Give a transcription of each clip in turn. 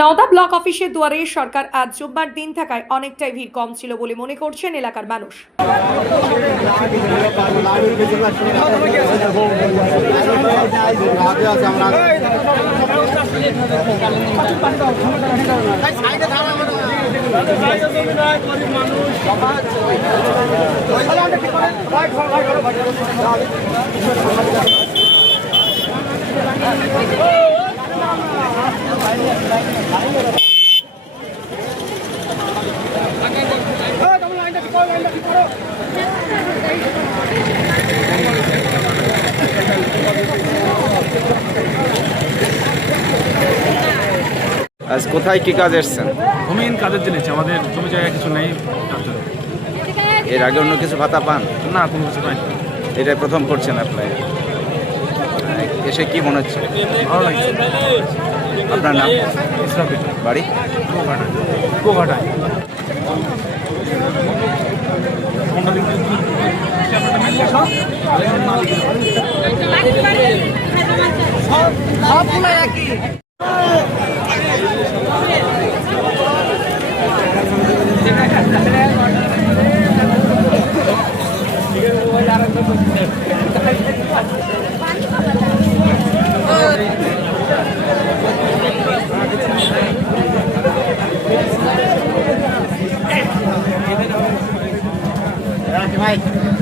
Nowda block অফিসের দুয়ারে সরকার আজ জুম্মার দিন থাকায় অনেকটাই ভিড় কম ছিল বলে মনে করছেন এলাকার মানুষ। আজ কোথায় কি কাজ এসছেন? ভূমিহীন কাজের জিনিস আমাদের জমি জায়গা কিছু নেই এর আগে অন্য কিছু ভাতা পান? না কোনো কিছু নাই এটাই প্রথম করছেন অ্যাপ্লাই এসে কি মনে হচ্ছে? ভালো লাগছে। আপনার নাম? বাড়ি? কুয়াঘাটায় কুয়াঘাটায়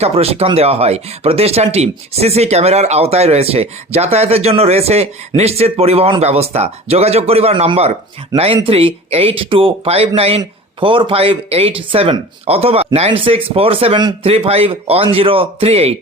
শিক্ষা প্রশিক্ষণ দেওয়া হয়। প্রতিষ্ঠানটি সিসি ক্যামেরার আওতায় রয়েছে। যাতায়াতের জন্য রয়েছে নিশ্চিত পরিবহন ব্যবস্থা। যোগাযোগ করিবার number nine three eight two five nine four five eight seven অথবা nine six four seven three five one zero three eight.